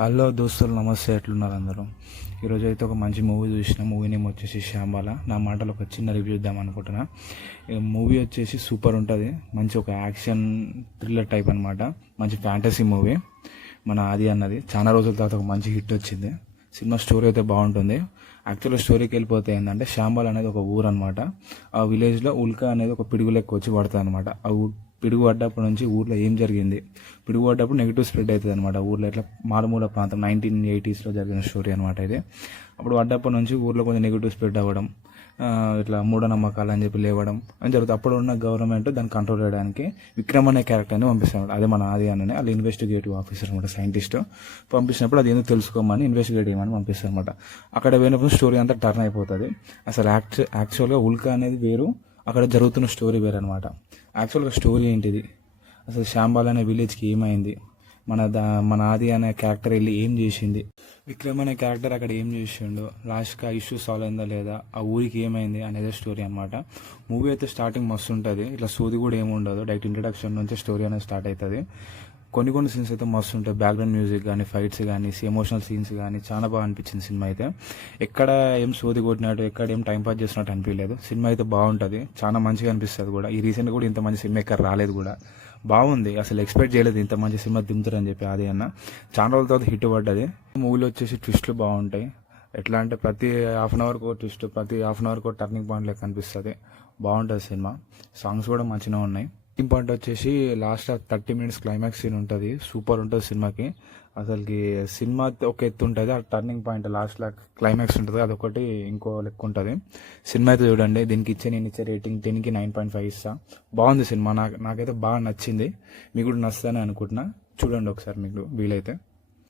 Hello దోస్తులు, నమస్తే. ఎట్లున్నారు అందరూ? ఈరోజు అయితే ఒక మంచి మూవీ చూసిన. మూవీ నేమ్ వచ్చేసి శ్యాంబాల. నా మాటలు ఒక చిన్న రివ్యూ ఇద్దాం అనుకుంటున్నా. ఈ మూవీ వచ్చేసి సూపర్ ఉంటుంది. మంచి ఒక యాక్షన్ థ్రిల్లర్ టైప్ అనమాట. మంచి ఫ్యాంటసీ మూవీ. మన ఆది అన్నది చాలా రోజుల తర్వాత ఒక మంచి హిట్ వచ్చింది. సినిమా స్టోరీ అయితే బాగుంటుంది. యాక్చువల్గా స్టోరీకి వెళ్ళిపోతే ఏంటంటే, శ్యాంబాల్ అనేది ఒక ఊరు అనమాట. ఆ విలేజ్లో ఉల్కా అనేది ఒక పిడుగు లెక్క వచ్చి పడుతుంది అనమాట. ఆ పిడుగు పడ్డప్పటి నుంచి ఊర్లో ఏం జరిగింది, పిడుగు పడ్డప్పుడు నెగిటివ్ స్ప్రెడ్ అవుతుంది అనమాట ఊర్లో. ఇట్లా మారుమూల ప్రాంతం 1980s జరిగిన స్టోరీ అనమాట ఇది. అప్పుడు పడ్డప్పటి నుంచి ఊర్లో కొంచెం నెగిటివ్ స్ప్రెడ్ అవ్వడం, ఇట్లా మూఢనమ్మకాలు అని చెప్పి లేవడం అని జరుగుతుంది. అప్పుడు ఉన్న గవర్నమెంట్ దాన్ని కంట్రోల్ చేయడానికి విక్రమ్ అనే క్యారెక్టర్ని పంపిస్తాడు. అదే మన ఆది అనే వాళ్ళు ఇన్వెస్టిగేటివ్ ఆఫీసర్ అనమాట, సైంటిస్ట్. పంపించినప్పుడు అది ఎందుకు తెలుసుకోమని ఇన్వెస్టిగేట్ చేయమని పంపిస్తారు అనమాట. అక్కడ పోయినప్పుడు స్టోరీ అంతా టర్న్ అయిపోతుంది. అసలు యాక్చువల్గా ఉల్కా అనేది వేరు, అక్కడ జరుగుతున్న స్టోరీ వేరు అనమాట. యాక్చువల్గా స్టోరీ ఏంటిది, అసలు శ్యాంబాల్ అనే విలేజ్కి ఏమైంది, మన ఆది అనే క్యారెక్టర్ వెళ్ళి ఏం చేసింది, విక్రమ్ అనే క్యారెక్టర్ అక్కడ ఏం చేసిండు, లాస్ట్కి ఆ ఇష్యూ సాల్వ్ అయిందా లేదా, ఆ ఊరికి ఏమైంది అనేది స్టోరీ అనమాట. మూవీ అయితే స్టార్టింగ్ మస్తు ఉంటుంది. ఇట్లా సోది కూడా ఏమి ఉండదు. డైరెక్ట్ ఇంట్రడక్షన్ నుంచి స్టోరీ అనేది స్టార్ట్ అవుతుంది. కొన్ని సీన్స్ అయితే మస్తు ఉంటాయి. బ్యాక్గ్రౌండ్ మ్యూజిక్ కానీ, ఫైట్స్ కానీ, ఎమోషనల్ సీన్స్ కానీ చాలా బాగా అనిపించింది సినిమా అయితే. ఎక్కడ ఏం సోది కొట్టినట్టు, ఎక్కడ ఏం టైం పాస్ చేసినట్టు అనిపించలేదు. సినిమా అయితే బాగుంటుంది, చాలా మంచిగా అనిపిస్తుంది కూడా. ఈ రీసెంట్గా కూడా ఇంత మంచి సినిమా ఎక్కడ రాలేదు కూడా. బాగుంది. అసలు ఎక్స్పెక్ట్ చేయలేదు ఇంత మంచి సినిమా దింపుతారని చెప్పి. అది అన్న చాలా రోజుల తర్వాత హిట్ పడ్డది. మూవీలో వచ్చేసి ట్విస్ట్లు బాగుంటాయి. ఎట్లా అంటే ప్రతి హాఫ్ అన్ అవర్కి ఒక ట్విస్ట్, ప్రతి హాఫ్ అన్ అవర్కి ఒక టర్నింగ్ పాయింట్ లెక్క అనిపిస్తుంది. బాగుంటుంది సినిమా. సాంగ్స్ కూడా మంచిగా ఉన్నాయి. ఇంపార్టెంట్ వచ్చేసి లాస్ట్ 30 minutes క్లైమాక్స్ సీన్ ఉంటుంది. సూపర్ ఉంటుంది సినిమాకి. అసలుకి సినిమా ఒక ఎత్తు ఉంటుంది, ఆ టర్నింగ్ పాయింట్ లాస్ట్లో క్లైమాక్స్ ఉంటుంది, అదొకటి ఇంకో లెక్క ఉంటుంది. సినిమా అయితే చూడండి. దీనికి నేను ఇచ్చే రేటింగ్ 10కి 9.5 ఇస్తా. బాగుంది సినిమా. నాకైతే బాగా నచ్చింది. మీకు కూడా నచ్చుతుందని అనుకుంటున్నా. చూడండి ఒకసారి మీకు వీలైతే.